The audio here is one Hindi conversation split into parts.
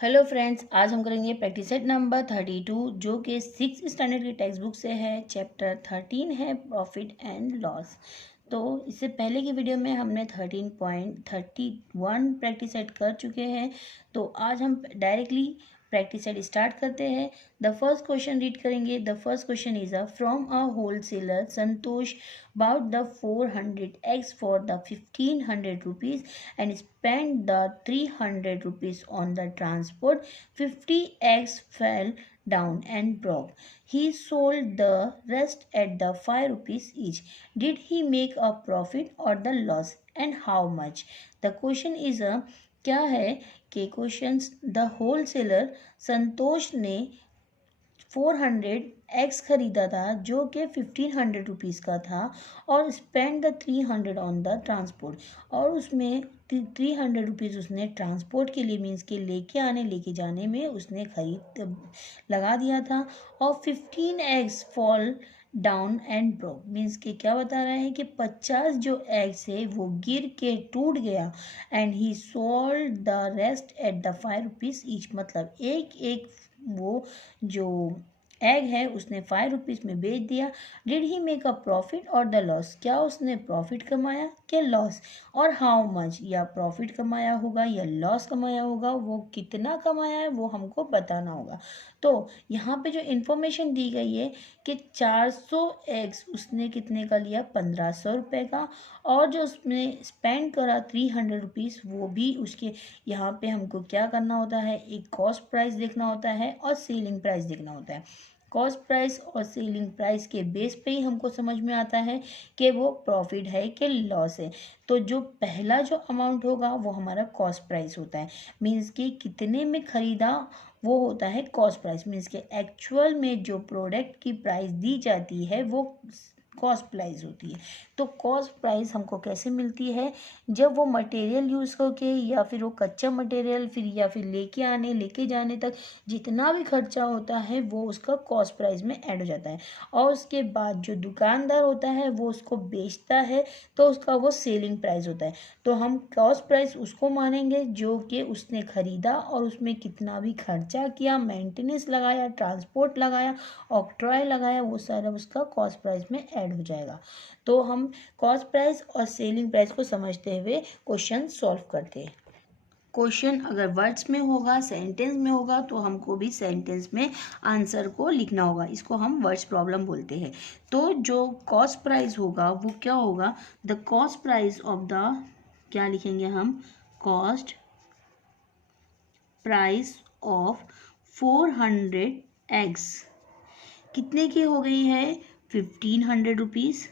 हेलो फ्रेंड्स, आज हम करेंगे प्रैक्टिस सेट नंबर 32 जो कि 6th स्टैंडर्ड की टेक्स्ट बुक से है। चैप्टर 13 है प्रॉफिट एंड लॉस। तो इससे पहले की वीडियो में हमने 13.31 प्रैक्टिस सेट कर चुके हैं। तो आज हम डायरेक्टली प्रैक्टिस सेट स्टार्ट करते हैं। द फर्स्ट क्वेश्चन रीड करेंगे। The first question is from a wholesaler Santosh bought the 400 eggs for the 1500 rupees and spent the 300 rupees on the transport. 50 eggs fell down and broke. He sold the rest at the 5 rupees each. Did he make a profit or the loss, and how much? The question is क्या है कि क्वेश्चन द होलसेलर संतोष ने 400 एग्स खरीदा था जो कि 1500 रुपीज़ का था और spend the 300 on the transport, और उसमें 300 रुपीज़ उसने ट्रांसपोर्ट के लिए मीन्स के लेके जाने में उसने खरीद लगा दिया था। और 15 eggs fall down and broke means के क्या बता रहा है कि 50 जो एग्स है वो गिर के टूट गया। And he sold the rest at the 5 rupees each, मतलब एक एक वो जो एग है उसने 5 रुपीज़ में बेच दिया। Did he make a profit और द लॉस, क्या उसने प्रॉफिट कमाया क्या लॉस, और हाउ मच, या प्रॉफिट कमाया होगा या लॉस कमाया होगा, वो कितना कमाया है वो हमको बताना होगा। तो यहाँ पे जो इन्फॉर्मेशन दी गई है कि 400 एग्स उसने कितने का लिया, 1500 रुपये का, और जो उसने स्पेंड करा 300 रुपीज़ वो भी उसके। यहाँ पे हमको क्या करना होता है, एक कॉस्ट प्राइस देखना होता है और सेलिंग प्राइस देखना होता है। कॉस्ट प्राइस और सेलिंग प्राइस के बेस पे ही हमको समझ में आता है कि वो प्रॉफिट है कि लॉस है। तो जो पहला जो अमाउंट होगा वो हमारा कॉस्ट प्राइस होता है, मीन्स कि कितने में ख़रीदा वो होता है कॉस्ट प्राइस, मीन्स के एक्चुअल में जो प्रोडक्ट की प्राइस दी जाती है वो कॉस्ट प्राइस होती है। तो कॉस्ट प्राइस हमको कैसे मिलती है, जब वो मटेरियल यूज़ करके या फिर वो कच्चा मटेरियल फिर या फिर लेके जाने तक जितना भी खर्चा होता है वो उसका कॉस्ट प्राइस में ऐड हो जाता है। और उसके बाद जो दुकानदार होता है वो उसको बेचता है तो उसका वो सेलिंग प्राइस होता है। तो हम कॉस्ट प्राइस उसको मानेंगे जो कि उसने ख़रीदा और उसमें कितना भी खर्चा किया, मेंटेनेंस लगाया, ट्रांसपोर्ट लगाया, ऑक्ट्रॉय लगाया, वो सारा उसका कॉस्ट प्राइस में ऐड हो जाएगा। तो हम कॉस्ट प्राइस और सेलिंग प्राइस को समझते हुए क्वेश्चन सॉल्व करते हैं। क्वेश्चन अगर वर्ड्स में होगा, सेंटेंस में होगा, तो हमको भी सेंटेंस में आंसर को लिखना होगा। इसको हम वर्ड्स प्रॉब्लम बोलते हैं। तो जो कॉस्ट प्राइस होगा वो क्या होगा, the cost price of the, क्या लिखेंगे हम, कॉस्ट प्राइस ऑफ 400 एग्स कितने की हो गई है, 1500 रुपीज़।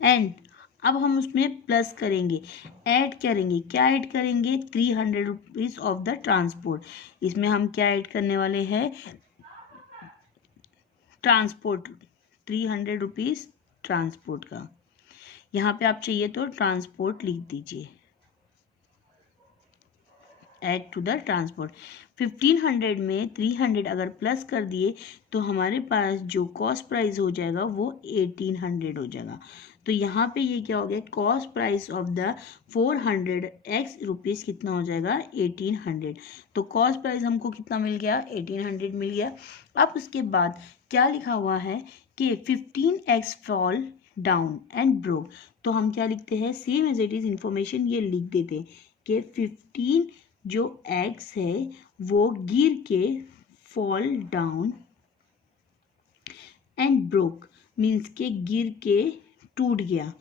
एंड अब हम उसमें प्लस करेंगे, ऐड करेंगे, क्या ऐड करेंगे, 300 रुपीज़ ऑफ द ट्रांसपोर्ट। इसमें हम क्या ऐड करने वाले हैं, ट्रांसपोर्ट, 300 रुपीज़ ट्रांसपोर्ट का। यहाँ पे आप चाहिए तो ट्रांसपोर्ट लिख दीजिए, ऐड टू द ट्रांसपोर्ट। 1500 में 300 अगर प्लस कर दिए तो हमारे पास जो कॉस्ट प्राइस हो जाएगा वो 1800 हो जाएगा। तो यहाँ पे ये क्या हो गया, cost price of the 400 x rupees कितना हो जाएगा, 1800। तो कॉस्ट प्राइस हमको कितना मिल गया, 1800 मिल गया। अब उसके बाद क्या लिखा हुआ है कि 15 X fall down and broke. तो हम क्या लिखते हैं, same as it is information ये लिख देते हैं कि 15 जो एग्स है वो गिर के fall down and broke means के गिर के टूट गया।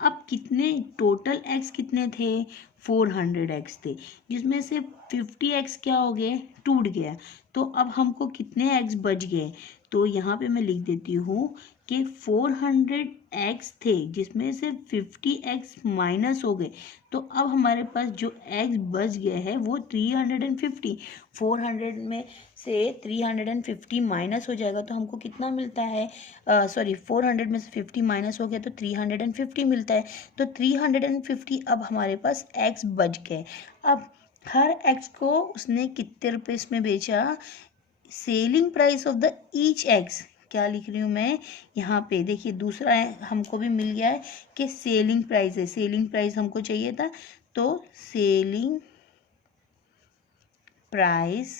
अब कितने टोटल एग्स कितने थे, 400 एग्स थे, जिसमें से 50 एग्स क्या हो गए, टूट गया। तो अब हमको कितने एग्स बच गए, तो यहाँ पे मैं लिख देती हूँ कि 400 एग्स थे जिसमें से 50 एग्स माइनस हो गए। तो अब हमारे पास जो एग्स बच गए हैं वो 350। 400 में से 350 माइनस हो जाएगा तो हमको कितना मिलता है, सॉरी 400 में से 50 माइनस हो गया तो 350 मिलता है। तो 350 अब हमारे पास एग्स बच गए। अब हर एग्स को उसने कितने रुपये में बेचा, selling price of the each eggs, क्या लिख रही हूँ मैं यहाँ पे, देखिए दूसरा हमको भी मिल गया है कि सेलिंग प्राइस है, सेलिंग प्राइस हमको चाहिए था। तो selling price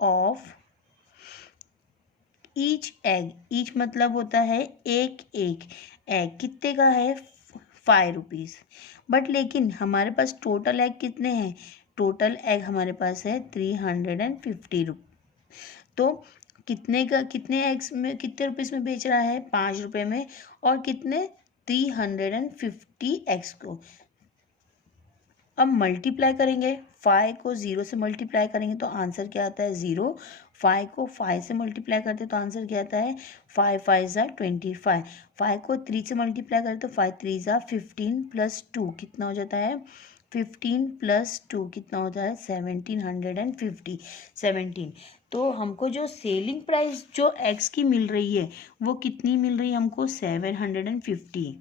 of each egg, each मतलब होता है एक एक एग, कितने का है 5 रुपीज़। बट लेकिन हमारे पास टोटल एग कितने हैं, टोटल एग हमारे पास है 350 रुपये। तो कितने का, कितने एग्स में, कितने रुपीज़ में बेच रहा है, 5 रुपये में, और कितने 350 एग्स को। अब मल्टीप्लाई करेंगे, 5 को 0 से मल्टीप्लाई करेंगे तो आंसर क्या आता है 0। 5 को 5 से मल्टीप्लाई करते तो आंसर क्या आता है 5 5 ज़ा 25। 5 को 3 से मल्टीप्लाई करते तो 5 3 ज़ा 15 प्लस 2 कितना हो जाता है 15 प्लस 2 कितना होता है 1750 17। तो हमको जो सेलिंग प्राइस जो एक्स की मिल रही है वो कितनी मिल रही है हमको 750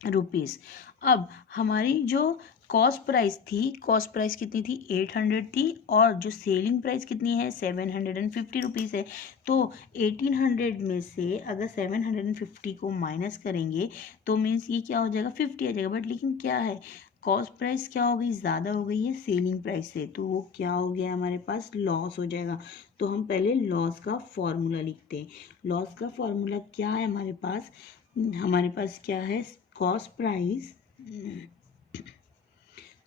रुपीज़। अब हमारी जो कॉस्ट प्राइस थी, कॉस्ट प्राइस कितनी थी 800 थी, और जो सेलिंग प्राइस कितनी है 750 रुपीज़ है। तो 1800 में से अगर 750 को माइनस करेंगे तो मीन्स ये क्या हो जाएगा 50 आ जाएगा। बट लेकिन क्या है, कॉस्ट प्राइस क्या हो गई, ज़्यादा हो गई है सेलिंग प्राइस से, तो वो क्या हो गया हमारे पास लॉस हो जाएगा। तो हम पहले लॉस का फॉर्मूला लिखते हैं। लॉस का फॉर्मूला क्या है हमारे पास, हमारे पास क्या है cost price,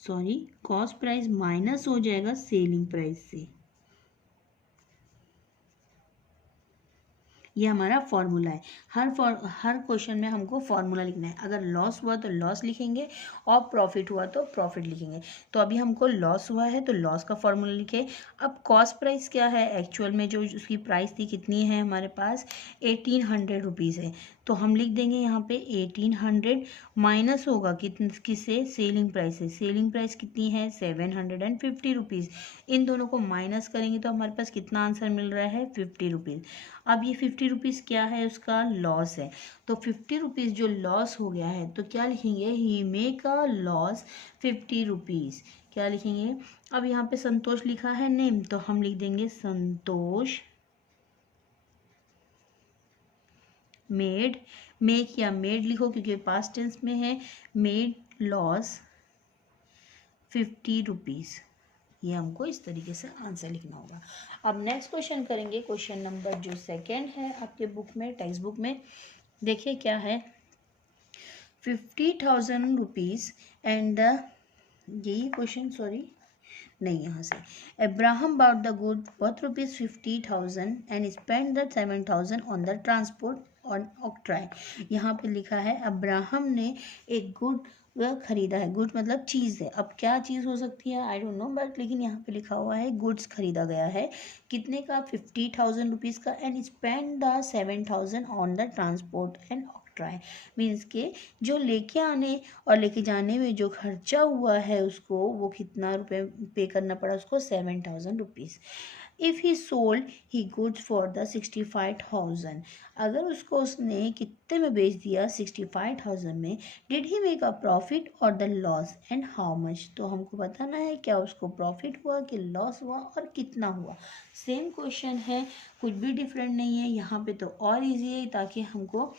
sorry cost price minus हो जाएगा सेलिंग प्राइस से। ये हमारा फॉर्मूला है। हर क्वेश्चन में हमको फॉर्मूला लिखना है। अगर लॉस हुआ तो लॉस लिखेंगे और प्रॉफिट हुआ तो प्रॉफिट लिखेंगे। तो अभी हमको लॉस हुआ है तो लॉस का फॉर्मूला लिखे। अब कॉस्ट प्राइस क्या है, एक्चुअल में जो उसकी प्राइस थी कितनी है हमारे पास 1800 रुपीज़ है। तो हम लिख देंगे यहाँ पे 1800 माइनस होगा किससे, सेलिंग प्राइस से। सेलिंग प्राइस कितनी है 750 रुपीज़। इन दोनों को माइनस करेंगे तो हमारे पास कितना आंसर मिल रहा है 50 रुपीज़। अब ये 50 रुपीज़ क्या है, उसका लॉस है। तो 50 रुपीज़ जो लॉस हो गया है तो क्या लिखेंगे, ही मेक अ लॉस 50 रुपीज़। क्या लिखेंगे, अब यहाँ पे संतोष लिखा है नेम तो हम लिख देंगे संतोष मेड, मेक या मेड लिखो क्योंकि पास्ट टेंस में है, मेड लॉस 50 रुपीज़। ये हमको इस तरीके से आंसर लिखना होगा। अब नेक्स्ट क्वेश्चन करेंगे, क्वेश्चन नंबर जो सेकंड है आपके बुक में, टेक्स्ट बुक में। देखिए क्या है, 50,000 रुपीज़ एंड द, यही क्वेश्चन, सॉरी नहीं यहाँ से, Abraham bought the good worth rupees 50,000 and spent the 7,000 on the transport on octroi. यहाँ पे लिखा है अब्राहम ने एक गुड खरीदा है, गुड मतलब चीज़ है। अब क्या चीज़ हो सकती है आई डोंट नो, बट लेकिन यहाँ पे लिखा हुआ है गुड्स खरीदा गया है कितने का 50,000 रुपीज़ का, and spend the 7,000 on the transport and octroi. Means के जो लेके आने और लेके जाने में जो खर्चा हुआ है उसको, वो कितना रुपए पे करना पड़ा उसको 7,000 rupees. If he sold he goods for the 65,000, अगर उसको उसने कितने में बेच दिया 65,000 में, did he make a profit और the loss and how much. तो हमको बताना है क्या उसको प्रॉफिट हुआ कि लॉस हुआ और कितना हुआ। सेम क्वेश्चन है, कुछ भी डिफरेंट नहीं है। यहाँ पे तो और इजी है ताकि हमको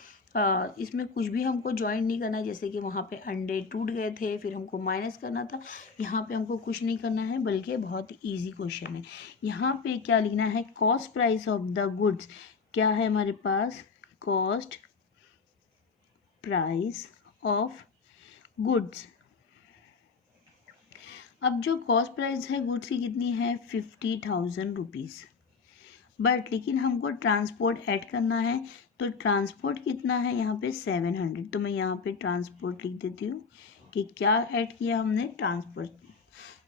इसमें कुछ भी हमको ज्वाइन नहीं करना है। जैसे कि वहाँ पे अंडे टूट गए थे फिर हमको माइनस करना था, यहाँ पे हमको कुछ नहीं करना है बल्कि बहुत इजी क्वेश्चन है। यहाँ पे क्या लिखना है, cost price of the goods, क्या है हमारे पास कॉस्ट प्राइस ऑफ गुड्स। अब जो कॉस्ट प्राइस है गुड्स की कितनी है 50,000 रुपीज़, बट लेकिन हमको ट्रांसपोर्ट ऐड करना है। तो ट्रांसपोर्ट कितना है यहाँ पे 700, तो मैं यहाँ पे ट्रांसपोर्ट लिख देती हूँ कि क्या ऐड किया हमने ट्रांसपोर्ट।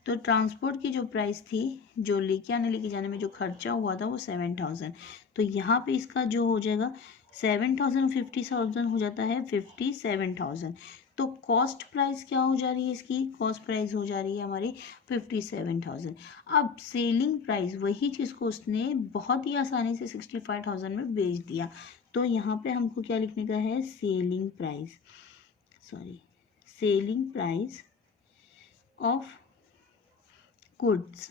तो ट्रांसपोर्ट की जो प्राइस थी, जो लेके आने लेके जाने में जो खर्चा हुआ था वो 7,000। तो यहाँ पे इसका जो हो जाएगा 7,000 50,000 हो जाता है 57,000। तो कॉस्ट प्राइस क्या हो जा रही है इसकी, कॉस्ट प्राइस हो जा रही है हमारी 57,000। अब सेलिंग प्राइस, वही चीज़ को उसने बहुत ही आसानी से 65,000 में बेच दिया। तो यहाँ पे हमको क्या लिखने का है, selling price, sorry selling price of goods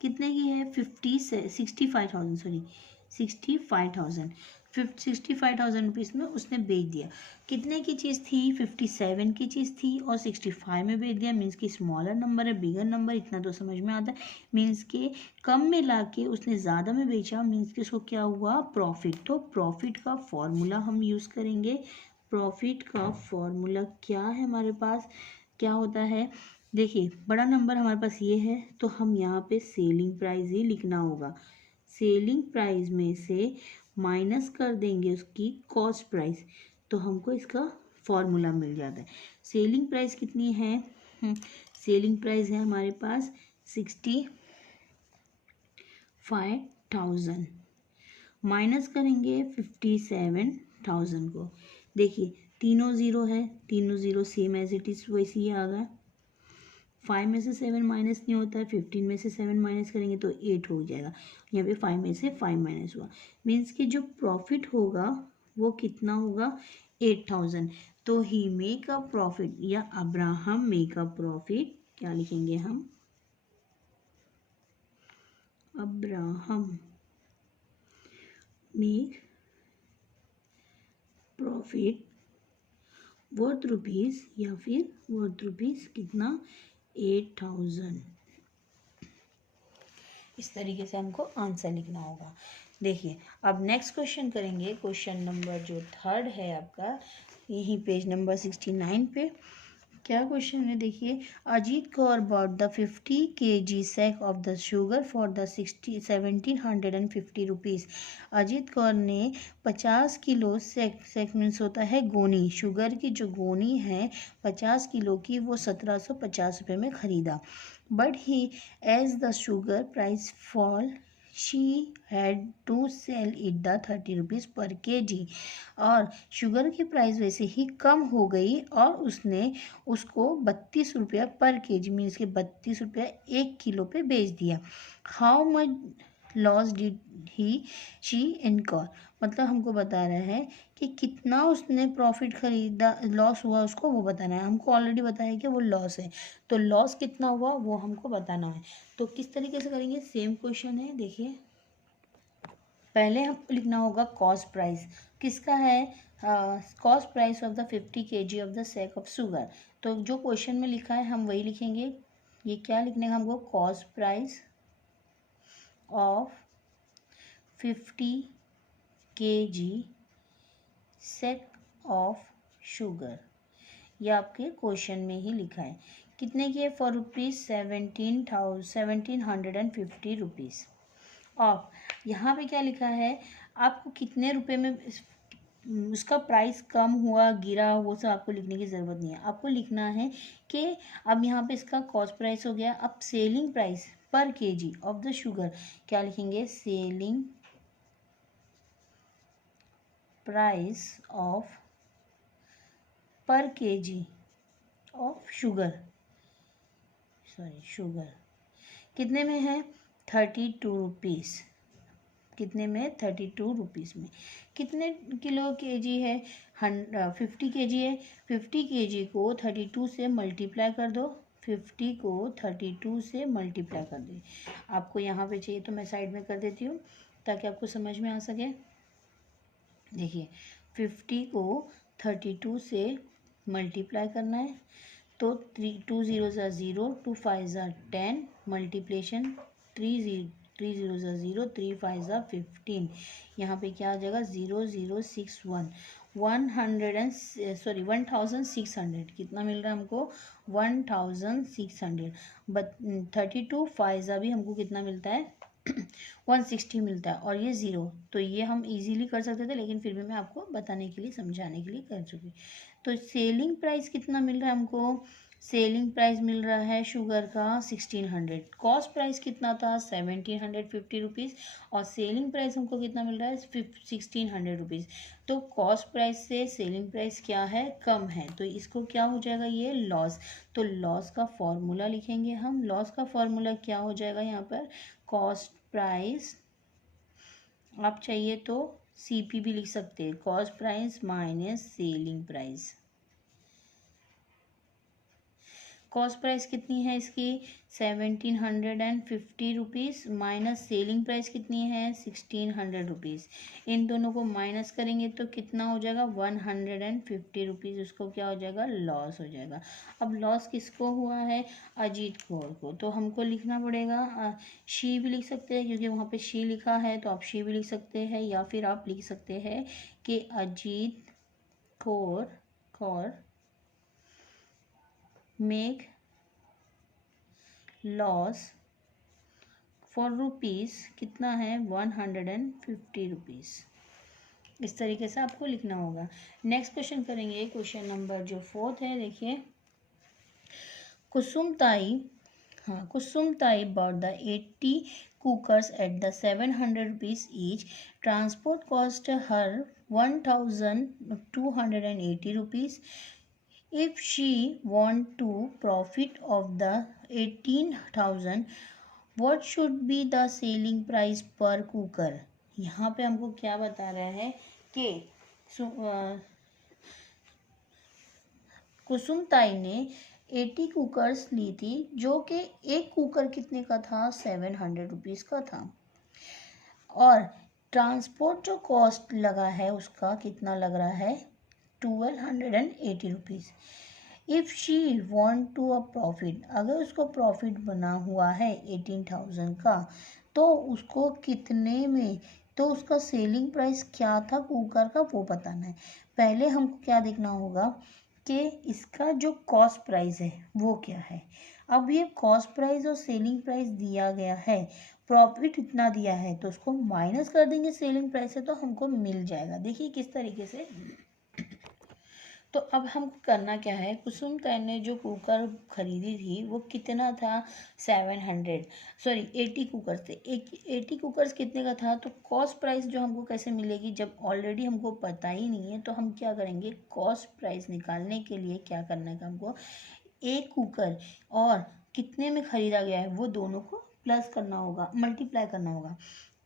कितने की है 65,000, सॉरी 65,000। ₹65,000 में उसने बेच दिया। कितने की चीज़ थी? 57 की चीज़ थी और 65 में बेच दिया। मीन्स कि स्मॉलर नंबर है, बिगर नंबर, इतना तो समझ में आता है। मीन्स कि कम में लाके उसने ज़्यादा में बेचा, मीन्स कि उसको क्या हुआ? प्रॉफिट। तो प्रॉफिट का फॉर्मूला हम यूज़ करेंगे। प्रॉफिट का फॉर्मूला क्या है हमारे पास? क्या होता है? देखिए, बड़ा नंबर हमारे पास ये है, तो हम यहाँ पे सेलिंग प्राइस ही लिखना होगा। सेलिंग प्राइस में से माइनस कर देंगे उसकी कॉस्ट प्राइस, तो हमको इसका फॉर्मूला मिल जाता है। सेलिंग प्राइस कितनी है? सेलिंग प्राइस है हमारे पास 65,000, माइनस करेंगे 57,000 को। देखिए, तीनों ज़ीरो है, तीनों zero same as it is वैसे ही आ गया। 5 में से 7 माइनस नहीं होता है, 15 में से 7 माइनस करेंगे तो 8 हो जाएगा। यहाँ पे 5 में से 5 माइनस हुआ, मीन्स कि जो प्रॉफिट होगा वो कितना होगा? 8,000। तो ही मेक अ प्रॉफिट, या अब्राहम मेक अ प्रॉफिट, क्या लिखेंगे हम? Abraham make profit worth rupees, या फिर वर्थ रुपीज़ कितना? 8,000। इस तरीके से हमको आंसर लिखना होगा। देखिए, अब नेक्स्ट क्वेश्चन करेंगे। क्वेश्चन नंबर जो 3 है आपका, यही पेज नंबर 69 पे। क्या क्वेश्चन है? देखिए, Ajit Kaur bought the 50 kg sack of the sugar for the 1750 rupees. Ajit Kaur ने 50 किलो सैक मीन्स होता है गोनी, शुगर की जो गोनी है 50 किलो की, वो 1750 रुपये में ख़रीदा। But he as the sugar price fall she had to sell it the 30 rupees पर kg। और शुगर की प्राइस वैसे ही कम हो गई और उसने उसको 32 रुपया पर kg मीन्स के 32 रुपया 1 किलो पे बेच दिया। How much loss did he she incur, मतलब हमको बता रहा है कि कितना उसने प्रॉफिट खरीदा, लॉस हुआ उसको वो बताना है। हमको ऑलरेडी बताया कि वो लॉस है, तो लॉस कितना हुआ वो हमको बताना है। तो किस तरीके से करेंगे? सेम क्वेश्चन है। देखिए, पहले हमको लिखना होगा कॉस्ट प्राइस। किसका है? Cost price of the 50 kg of the sack of sugar. तो जो क्वेश्चन में लिखा है हम वही लिखेंगे। ये क्या लिखने का हमको? Cost price of 50 kg sack of sugar, ये आपके क्वेश्चन में ही लिखा है। कितने की है? For rupees 1750 rupees. और यहाँ पे क्या लिखा है? आपको कितने रुपए में उसका प्राइस कम हुआ, गिरा, वो सब आपको लिखने की ज़रूरत नहीं है। आपको लिखना है कि अब यहाँ पे इसका कॉस्ट प्राइस हो गया, अब सेलिंग प्राइस पर kg ऑफ द शुगर क्या लिखेंगे? सेलिंग प्राइस ऑफ पर kg ऑफ शुगर, शुगर कितने में है? 32 रुपीज़। कितने में? 32 रुपीज़ में। कितने किलो kg है? 50 kg है। 50 kg को 32 से मल्टीप्लाई कर दो। 50 को 32 से मल्टीप्लाई कर दो। आपको यहाँ पे चाहिए तो मैं साइड में कर देती हूँ ताकि आपको समझ में आ सके। देखिए, 50 को 32 से मल्टीप्लाई करना है, तो 2 0 0, 2 5 10, मल्टीप्लेशन 3 0 0, 3 5 15। यहाँ पे क्या आ जाएगा? 0061 1600। कितना मिल रहा है हमको? 1600। बट 32 5 भी हमको कितना मिलता है? 160 मिलता है। और ये ज़ीरो, तो ये हम इजीली कर सकते थे, लेकिन फिर भी मैं आपको बताने के लिए, समझाने के लिए कर चुकी। तो सेलिंग प्राइस कितना मिल रहा है हमको? सेलिंग प्राइस मिल रहा है शुगर का 1600। कॉस्ट प्राइस कितना था? 1750 रुपीज़। और सेलिंग प्राइस हमको कितना मिल रहा है? 1600 रुपीज़। तो कॉस्ट प्राइस से सेलिंग प्राइस क्या है? कम है, तो इसको क्या हो जाएगा? ये लॉस। तो लॉस का फॉर्मूला लिखेंगे हम। लॉस का फॉर्मूला क्या हो जाएगा यहाँ पर? कॉस्ट प्राइस, आप चाहिए तो CP भी लिख सकते हैं, cost price minus selling price. Cost price कितनी है इसकी 1750 रुपीज़ माइनस सेलिंग प्राइस कितनी है 1600 रुपीज़। इन दोनों को माइनस करेंगे तो कितना हो जाएगा 150 रुपीज़। उसको क्या हो जाएगा लॉस हो जाएगा। अब लॉस किसको हुआ है अजीत कौर को, तो हमको लिखना पड़ेगा शी भी लिख सकते हैं क्योंकि वहाँ पे शी लिखा है, तो आप शी भी लिख सकते हैं या फिर आप लिख सकते हैं कि Ajit Kaur make loss for rupees कितना है 150 रुपीज़। इस तरीके से आपको लिखना होगा। नेक्स्ट क्वेश्चन करेंगे, क्वेश्चन नंबर जो 4 है, देखिए Kusumtai bought the 80 cookers at the 700 rupees each. Transport cost her 1280 rupees. If she want to profit of the 18,000, what should be the selling price per cooker? यहाँ पे हमको क्या बता रहा है कि कुसुमताई ने 80 कुकर्स ली थी, जो कि एक कुकर कितने का था 700 रुपीज़ का था, और ट्रांसपोर्ट जो कॉस्ट लगा है उसका कितना लग रहा है 1280 rupees. If she want to a profit, अगर उसको प्रॉफिट बना हुआ है 18,000 का, तो उसको कितने में, तो उसका सेलिंग प्राइस क्या था कुकर का वो बताना है। पहले हमको क्या देखना होगा कि इसका जो कॉस्ट प्राइस है वो क्या है। अब ये कॉस्ट प्राइस और सेलिंग प्राइस दिया गया है, प्रॉफिट इतना दिया है, तो उसको माइनस कर देंगे सेलिंग प्राइस से तो हमको मिल जाएगा। देखिए किस तरीके से। तो अब हमको करना क्या है, कुसुमताई ने जो कुकर खरीदी थी वो कितना था 80 कुकर्स थे। 80 कुकर्स कितने का था, तो कॉस्ट प्राइस जो हमको कैसे मिलेगी, जब ऑलरेडी हमको पता ही नहीं है, तो हम क्या करेंगे कॉस्ट प्राइस निकालने के लिए क्या करना है हमको, एक कुकर और कितने में खरीदा गया है वो दोनों को प्लस करना होगा, मल्टीप्लाई करना होगा।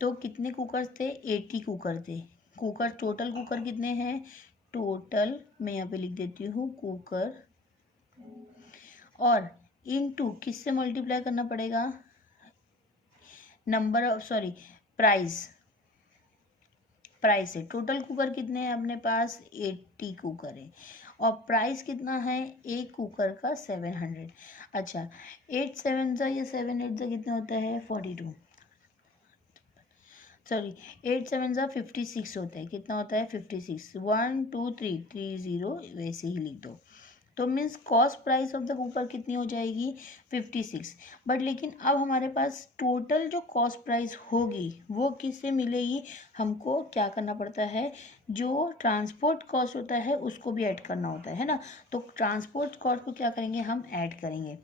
तो कितने कुकर थे 80 कुकर थे। कुकर टोटल कुकर कितने हैं, टोटल मैं यहाँ पे लिख देती हूँ कुकर, और इनटू किससे मल्टीप्लाई करना पड़ेगा, नंबर ऑफ प्राइस से। टोटल कुकर कितने हैं अपने पास 80 कुकर है, और प्राइस कितना है एक कुकर का 700। अच्छा 8 7 या 7 8 कितने होता है 42, 8 7 56 होता है, कितना होता है 56, 1 2 3 3 0 वैसे ही लिख दो। तो means cost price of the cooker कितनी हो जाएगी 56। बट लेकिन अब हमारे पास टोटल जो कॉस्ट प्राइस होगी वो किससे मिलेगी, हमको क्या करना पड़ता है, जो ट्रांसपोर्ट कॉस्ट होता है उसको भी ऐड करना होता है ना। तो ट्रांसपोर्ट कॉस्ट को क्या करेंगे हम ऐड करेंगे।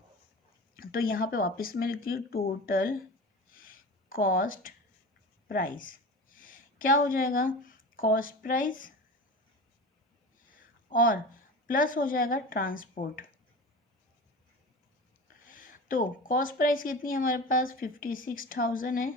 तो यहाँ पे वापस मैं लिखती हूँ टोटल कॉस्ट प्राइस, क्या हो जाएगा कॉस्ट प्राइस और प्लस हो जाएगा ट्रांसपोर्ट। तो कॉस्ट प्राइस कितनी है हमारे पास 56,000 है,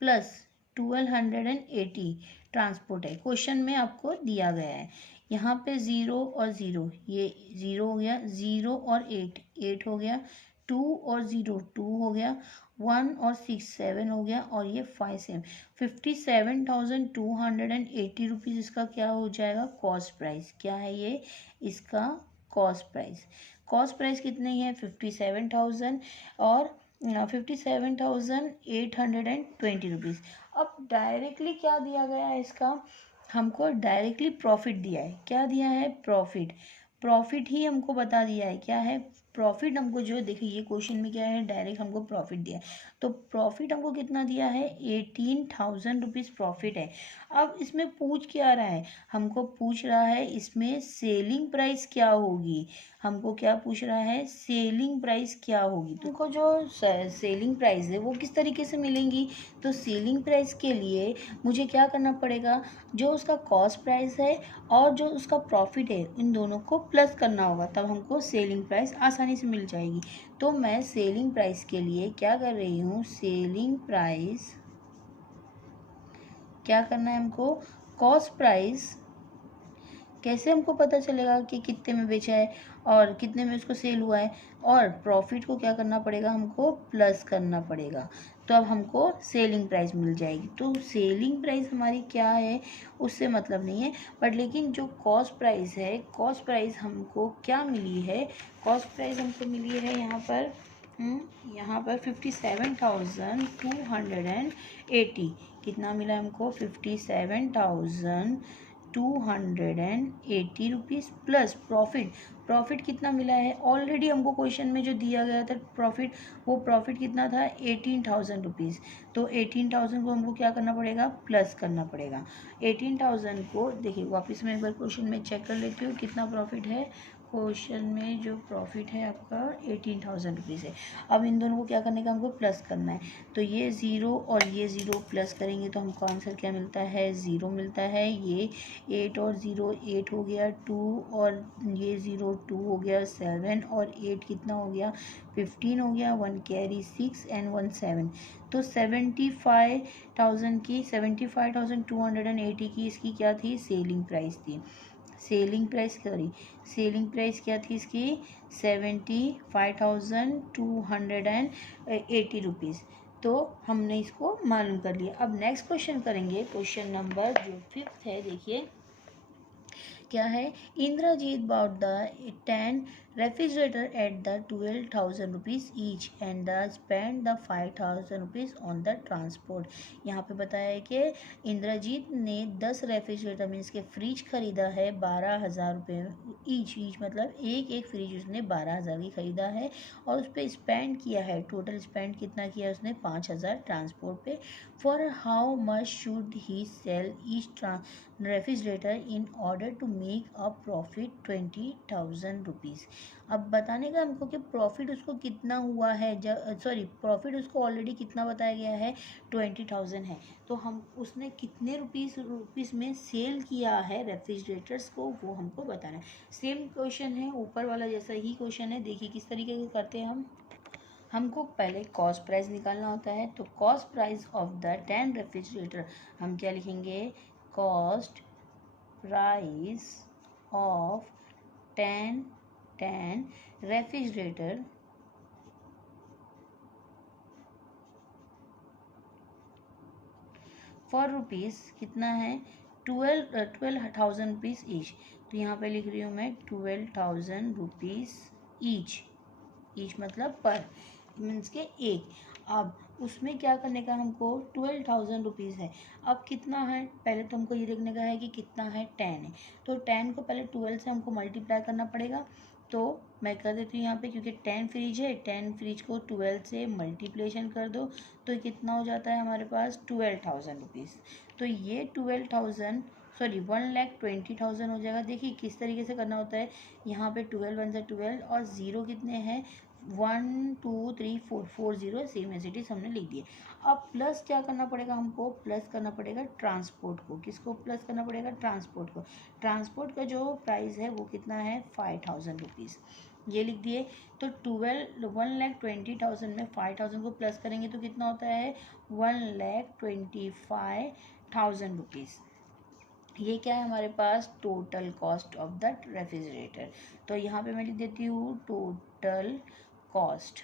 प्लस 1280 ट्रांसपोर्ट है। क्वेश्चन में आपको दिया गया है यहाँ पे 0 और 0, ये 0 हो गया, 0 और 8 हो गया, 2 और 0 2 हो गया, 1 और 6 7 हो गया, और ये 5 7 57,280 रुपीज़ इसका क्या हो जाएगा कॉस्ट प्राइस। क्या है ये इसका कॉस्ट प्राइस। कॉस्ट प्राइस कितनी है 57,000 और 57,820 रुपीज़। अब डायरेक्टली क्या दिया गया है इसका, हमको डायरेक्टली प्रॉफिट दिया है। क्या दिया है प्रॉफिट ही हमको बता दिया है। क्या है प्रॉफिट हमको जो देखिए ये क्वेश्चन में क्या है डायरेक्ट हमको प्रॉफिट दिया है। तो प्रॉफिट हमको कितना दिया है 18,000 रुपीज़ प्रॉफिट है। अब इसमें पूछ क्या रहा है, हमको पूछ रहा है इसमें सेलिंग प्राइस क्या होगी। हमको क्या पूछ रहा है सेलिंग प्राइस क्या होगी। तो हमको जो सेलिंग प्राइस है वो किस तरीके से मिलेंगी, तो सेलिंग प्राइस के लिए मुझे क्या करना पड़ेगा, जो उसका कॉस्ट प्राइस है और जो उसका प्रॉफिट है इन दोनों को प्लस करना होगा, तब हमको सेलिंग प्राइस आसानी से मिल जाएगी। तो मैं सेलिंग प्राइस के लिए क्या कर रही हूँ, सेलिंग प्राइस क्या करना है हमको, कॉस्ट प्राइस कैसे हमको पता चलेगा कि कितने में बेचा है और कितने में उसको सेल हुआ है, और प्रॉफिट को क्या करना पड़ेगा, हमको प्लस करना पड़ेगा, तो अब हमको सेलिंग प्राइस मिल जाएगी। तो सेलिंग प्राइस हमारी क्या है उससे मतलब नहीं है, बट लेकिन जो कॉस्ट प्राइस है, कॉस्ट प्राइस हमको क्या मिली है, कॉस्ट प्राइस हमको मिली है यहाँ पर 57,280। कितना मिला हमको, 57,280 रुपीज़ प्लस प्रॉफिट। प्रॉफिट कितना मिला है, ऑलरेडी हमको क्वेश्चन में जो दिया गया था प्रॉफिट, वो प्रॉफिट कितना था, 18,000 रुपीज़। तो 18,000 को हमको क्या करना पड़ेगा, प्लस करना पड़ेगा। 18,000 को देखिए वापस मैं एक बार क्वेश्चन में चेक कर लेती हूँ कितना प्रॉफिट है। क्वेश्चन में जो प्रॉफिट है आपका 18,000 रुपीज़ है। अब इन दोनों को क्या करने का, हमको प्लस करना है। तो ये ज़ीरो और ये ज़ीरो प्लस करेंगे तो हमको आंसर क्या मिलता है, ज़ीरो मिलता है। ये 8 और 0 8 हो गया, 2 और ये 0 2 हो गया, 7 और 8 कितना हो गया, 15 हो गया, 1 कैरी 6 एंड 1 7। तो 75,280 की इसकी क्या थी, सेलिंग प्राइस थी। सेलिंग प्राइस क्या थी इसकी, 75,280 रुपीज़। तो हमने इसको मालूम कर लिया। अब नेक्स्ट क्वेश्चन करेंगे, क्वेश्चन नंबर जो 5th है, देखिए क्या है। Indrajit bought the 10 refrigerator at the 12,000 rupees each and the spent the 5,000 rupees on the transport। यहाँ पे बताया है कि इंद्रजीत ने 10 रेफ्रिजरेटर मीन्स के फ्रिज खरीदा है 12,000 रुपये ईच मतलब एक एक फ्रिज उसने 12,000 की खरीदा है, और उस पर स्पेंड किया है, टोटल स्पेंड कितना किया है उसने, 5,000 ट्रांसपोर्ट पे। For how much should he sell each refrigerator in order to make a profit 20,000 rupees. अब बताने का हमको कि प्रॉफिट उसको कितना हुआ है, प्रॉफिट उसको ऑलरेडी कितना बताया गया है, 20,000 है। तो हम उसने कितने रुपीज़ में सेल किया है रेफ्रिजरेटर्स को, वो हमको बताना है। सेम क्वेश्चन है, ऊपर वाला जैसा ही क्वेश्चन है। देखिए किस तरीके से करते हैं हमको पहले कॉस्ट प्राइस निकालना होता है। तो cost price of the 10 refrigerator हम क्या लिखेंगे, cost price of 10 refrigerator for rupees कितना है, 12,000 रुपीज़ ईच। तो यहाँ पे लिख रही हूँ मैं 12,000 रुपीज़ ईच मतलब पर, मीन्स के एक। अब उसमें क्या करने का हमको, 12,000 रुपीज़ है। अब कितना है, पहले तो हमको ये देखने का है कि कितना है, 10 है। तो 10 को पहले 12 से हमको मल्टीप्लाई करना पड़ेगा। तो मैं कर देती हूँ यहाँ पे, क्योंकि 10 फ्रिज है, 10 फ्रिज को 12 से मल्टीप्लिकेशन कर दो तो कितना हो जाता है हमारे पास, 12,000 रुपीज़। तो ये 1,20,000 हो जाएगा। देखिए किस तरीके से करना होता है, यहाँ पे 12 1 से 12 और ज़ीरो कितने हैं, 1 2 3 4 4 0 सेम एज इट इज हमने लिख दिए। अब प्लस क्या करना पड़ेगा हमको, प्लस करना पड़ेगा ट्रांसपोर्ट को। किसको प्लस करना पड़ेगा, ट्रांसपोर्ट को। ट्रांसपोर्ट का जो प्राइस है वो कितना है, 5,000 रुपीज़, ये लिख दिए। तो 1,20,000 में 5,000 को प्लस करेंगे तो कितना होता है, 1,25,000 रुपीज़। ये क्या है हमारे पास, total cost of the refrigerator. तो यहाँ पे मैं लिख देती हूँ टोटल कॉस्ट।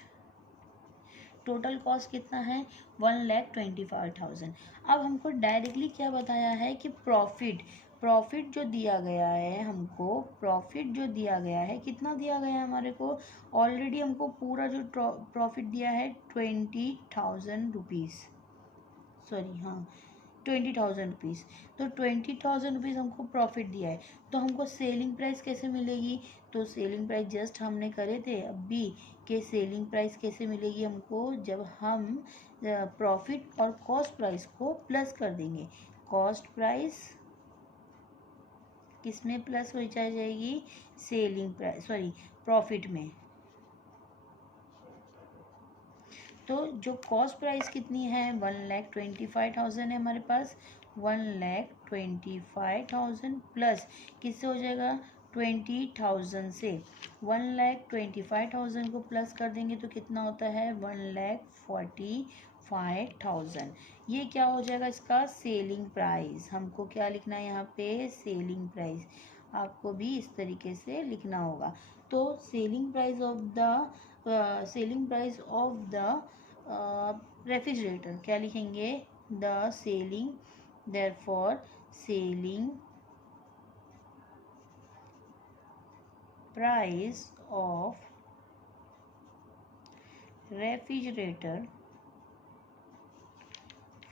टोटल कॉस्ट कितना है, 1,25,000। अब हमको डायरेक्टली क्या बताया है कि प्रॉफिट जो दिया गया है हमको, प्रॉफिट जो दिया गया है, कितना दिया गया है हमारे को, ऑलरेडी हमको पूरा जो प्रॉफिट दिया है 20,000 रुपीज़, 20,000 रुपीज़। तो 20,000 रुपीज़ हमको प्रॉफिट दिया है। तो हमको सेलिंग प्राइस कैसे मिलेगी, तो सेलिंग प्राइस जस्ट हमने करे थे अभी कि सेलिंग प्राइस कैसे मिलेगी हमको, जब हम प्रॉफिट और कॉस्ट प्राइस को प्लस कर देंगे। कॉस्ट प्राइस किस में प्लस हो जाएगी, सेलिंग प्राइस प्रॉफिट में। तो जो कॉस्ट प्राइस कितनी है, 1,25,000 है हमारे पास। 1,25,000 प्लस किससे हो जाएगा, 20,000 से। 1,25,000 को प्लस कर देंगे तो कितना होता है, 1,45,000। ये क्या हो जाएगा इसका सेलिंग प्राइस। हमको क्या लिखना है यहाँ पे, सेलिंग प्राइस। आपको भी इस तरीके से लिखना होगा। तो selling price of the refrigerator क्या लिखेंगे? The selling, therefore selling price of refrigerator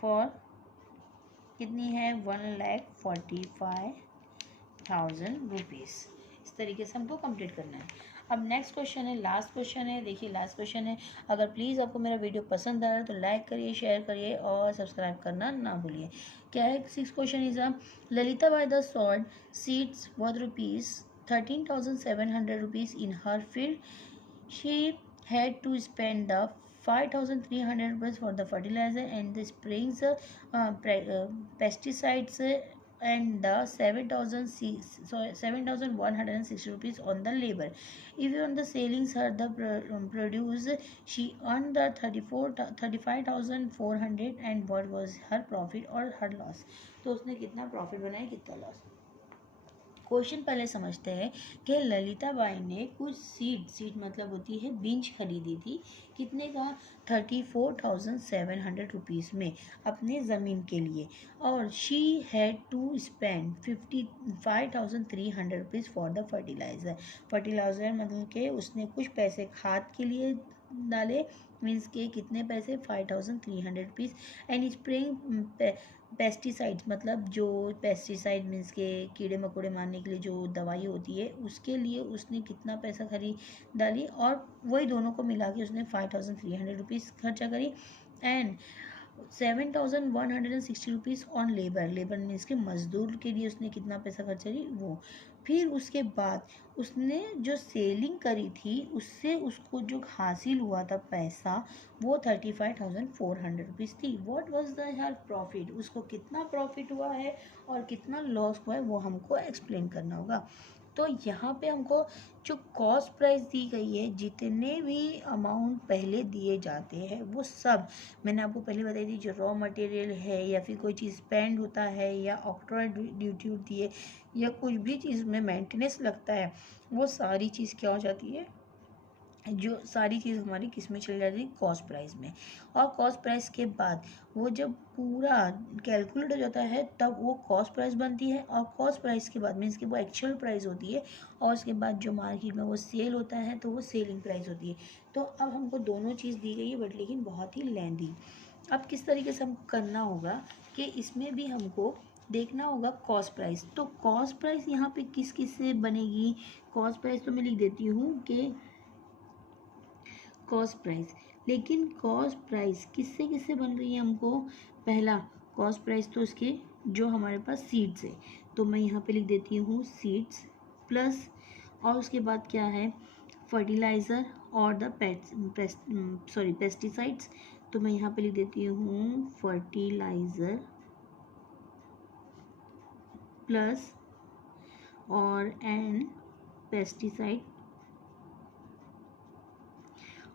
for कितनी है? 1,45,000 रुपीज़। इस तरीके से हमको कंप्लीट करना है। अब नेक्स्ट क्वेश्चन है, लास्ट क्वेश्चन है। देखिए लास्ट क्वेश्चन है, अगर प्लीज़ आपको मेरा वीडियो पसंद आ रहा है तो लाइक करिए, शेयर करिए और सब्सक्राइब करना ना भूलिए। क्या है? 6 question is Lalita by the salt seeds worth ₹13,700 in her field. She had to spend the 5,300 rupees for the fertilizer and the springs, pesticides, and the 7,160 rupees on the labor. If on the sellings her the produce, she earned the 35,400, and what was her profit or her loss? तो उसने कितना प्रॉफिट बनाया, कितना लॉस? क्वेश्चन पहले समझते हैं कि ललिता बाई ने कुछ सीड मतलब होती है बीज खरीदी थी। कितने का? 34,700 रुपीज़ में अपने ज़मीन के लिए। और she had to spend 55,300 rupees for the fertiliser मतलब कि उसने कुछ पैसे खाद के लिए डाले, मीन्स के कितने पैसे? 5,300 रुपीज़। एंड स्प्रेइंग पेस्टिसाइड्स मतलब जो पेस्टिसाइड मीन्स के कीड़े मकोड़े मारने के लिए जो दवाई होती है, उसके लिए उसने कितना पैसा खरीद डाली, और वही दोनों को मिला के उसने 5,300 रुपीज़ खर्चा करी। And 7,160 rupees on labour means के मजदूर के लिए उसने कितना पैसा खर्चा करी वो। फिर उसके बाद उसने जो सेलिंग करी थी उससे उसको जो हासिल हुआ था पैसा वो 35,400 रुपीज़ थी। What was the her profit? उसको कितना प्रॉफिट हुआ है और कितना लॉस हुआ है वो हमको एक्सप्लेन करना होगा। तो यहाँ पे हमको जो कॉस्ट प्राइस दी गई है, जितने भी अमाउंट पहले दिए जाते हैं वो सब मैंने आपको पहले बताई थी। जो रॉ मटेरियल है या फिर कोई चीज़ स्पेंड होता है या ऑक्ट्रॉय ड्यूटी होती है या कुछ भी चीज़ में मेंटेनेंस लगता है, वो सारी चीज़ क्या हो जाती है? जो सारी चीज़ हमारी किस में चली जाती है? कॉस्ट प्राइस में। और कॉस्ट प्राइस के बाद वो जब पूरा कैलकुलेट हो जाता है तब वो कॉस्ट प्राइस बनती है। और कॉस्ट प्राइस के बाद मीन्स कि वो एक्चुअल प्राइस होती है, और उसके बाद जो मार्केट में वो सेल होता है तो वो सेलिंग प्राइस होती है। तो अब हमको दोनों चीज़ दी गई है, बट लेकिन बहुत ही लेंदी। अब किस तरीके से हमको करना होगा कि इसमें भी हमको देखना होगा कॉस्ट प्राइस। तो कॉस्ट प्राइस यहाँ पे किस किस से बनेगी? कॉस्ट प्राइस तो मैं लिख देती हूँ कि कॉस्ट प्राइस, लेकिन कॉस्ट प्राइस किससे किससे बन रही है हमको? पहला कॉस्ट प्राइस तो उसके जो हमारे पास सीड्स है, तो मैं यहाँ पे लिख देती हूँ सीड्स प्लस, और उसके बाद क्या है? फर्टिलाइज़र और द पेस्टिसाइड्स, तो मैं यहाँ पे लिख देती हूँ फर्टिलाइज़र प्लस और एंड पेस्टिसाइड,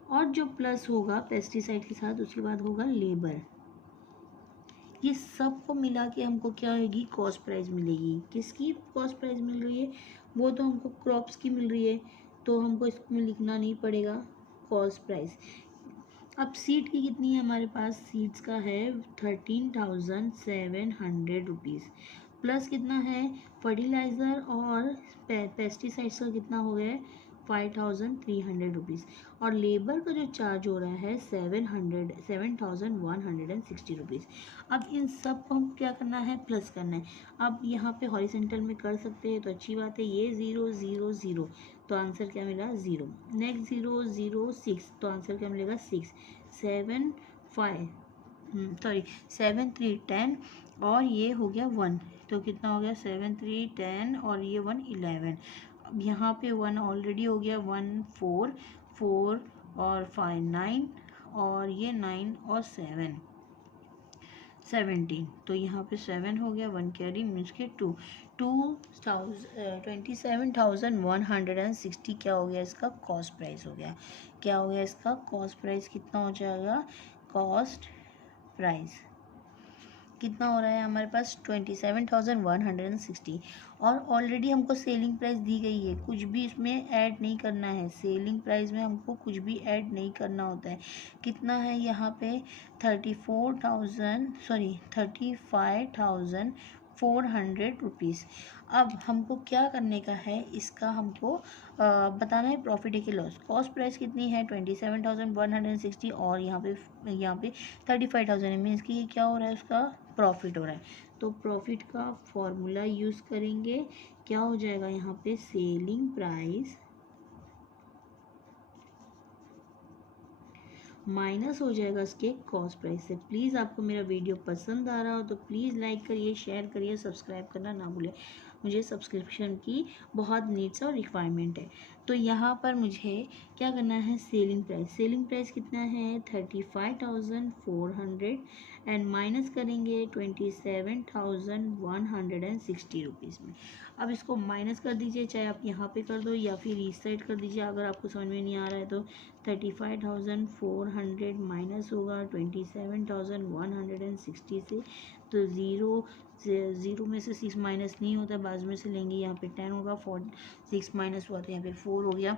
और जो प्लस होगा पेस्टिसाइड के साथ उसके बाद होगा लेबर। ये सब को मिला के हमको क्या होगी? कॉस्ट प्राइस मिलेगी। किसकी कॉस्ट प्राइस मिल रही है? वो तो हमको क्रॉप्स की मिल रही है, तो हमको इसमें लिखना नहीं पड़ेगा कॉस्ट प्राइस। अब सीड की कितनी है हमारे पास? सीड्स का है 13,700 रुपीज़, प्लस कितना है? फर्टिलाइज़र और पेस्टिसाइड्स का कितना हो गया? 5,300 रुपीज़, और लेबर का जो चार्ज हो रहा है 7,160 रुपीज़। अब इन सब को हम क्या करना है? प्लस करना है। अब यहाँ पे हॉरिजेंटल में कर सकते हैं तो अच्छी बात है। ये 0 0 0, तो आंसर क्या मिला? 0। नेक्स्ट 0 0 6, तो आंसर क्या मिलेगा? 6। 7 5 7 3 10, और ये हो गया 1, तो कितना हो गया? 7 3 10 और ये 1 11। अब यहाँ पे 1 ऑलरेडी हो गया। 1 4 4 और 5 9, और ये 9 और 7 17, तो यहाँ पे 7 हो गया। 1 कैरी मीन्स के 2 27,160 क्या हो गया? इसका कॉस्ट प्राइस हो गया। क्या हो गया इसका? कॉस्ट प्राइस कितना हो जाएगा? कॉस्ट प्राइस कितना हो रहा है हमारे पास 27,160 और ऑलरेडी हमको सेलिंग प्राइस दी गई है, कुछ भी इसमें ऐड नहीं करना है। सेलिंग प्राइस में हमको कुछ भी ऐड नहीं करना होता है। कितना है यहाँ पे 35,400 रुपीज़। अब हमको क्या करने का है, इसका हमको बताना है प्रॉफिट है कि लॉस। कॉस्ट प्राइस कितनी है 27,160 और यहाँ पे 35,000 है, मीन्स कि ये क्या हो रहा है, उसका प्रॉफिट हो रहा है। तो प्रॉफिट का फॉर्मूला यूज़ करेंगे, क्या हो जाएगा यहाँ पे सेलिंग प्राइस माइनस हो जाएगा इसके कॉस्ट प्राइस से। प्लीज़ आपको मेरा वीडियो पसंद आ रहा हो तो प्लीज़ लाइक करिए, शेयर करिए, सब्सक्राइब करना ना भूलें। मुझे सब्सक्रिप्शन की बहुत नीड्स और रिक्वायरमेंट है। तो यहाँ पर मुझे क्या करना है, सेलिंग प्राइस कितना है 35,400 एंड माइनस करेंगे 27,160 रुपीज़ में। अब इसको माइनस कर दीजिए, चाहे आप यहाँ पे कर दो या फिर इस साइड कर दीजिए, अगर आपको समझ में नहीं आ रहा है तो 35,400 माइनस होगा 27,160 से, तो ज़ीरो में से 6 माइनस नहीं होता, बाजू में से लेंगे, यहाँ पे 10 होगा, 6 माइनस हुआ तो यहाँ पे 4 हो गया,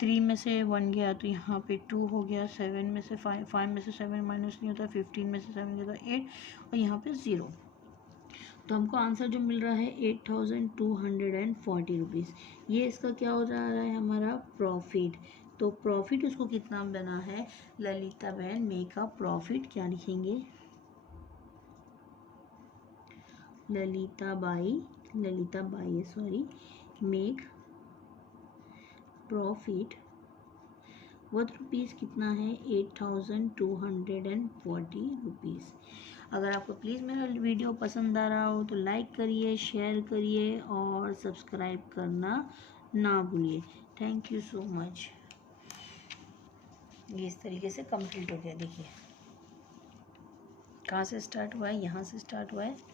3 में से 1 गया तो यहाँ पे 2 हो गया, 7 में से 5 में से 7 माइनस नहीं होता, 15 में से 7 गया तो 8 और यहाँ पे 0। तो हमको आंसर जो मिल रहा है 8,240 रुपीज़। ये इसका क्या हो रहा है हमारा प्रॉफिट। तो प्रॉफिट उसको कितना बना है, ललिता बहन मेक अ प्रॉफिट, क्या लिखेंगे, Lalita by make profit what rupees कितना है 8,240 रुपीज़। अगर आपको प्लीज़ मेरा वीडियो पसंद आ रहा हो तो लाइक करिए, शेयर करिए और सब्सक्राइब करना ना भूलिए। Thank you so much. ये इस तरीके से कंप्लीट हो गया। देखिए कहाँ से स्टार्ट हुआ है, यहाँ से स्टार्ट हुआ है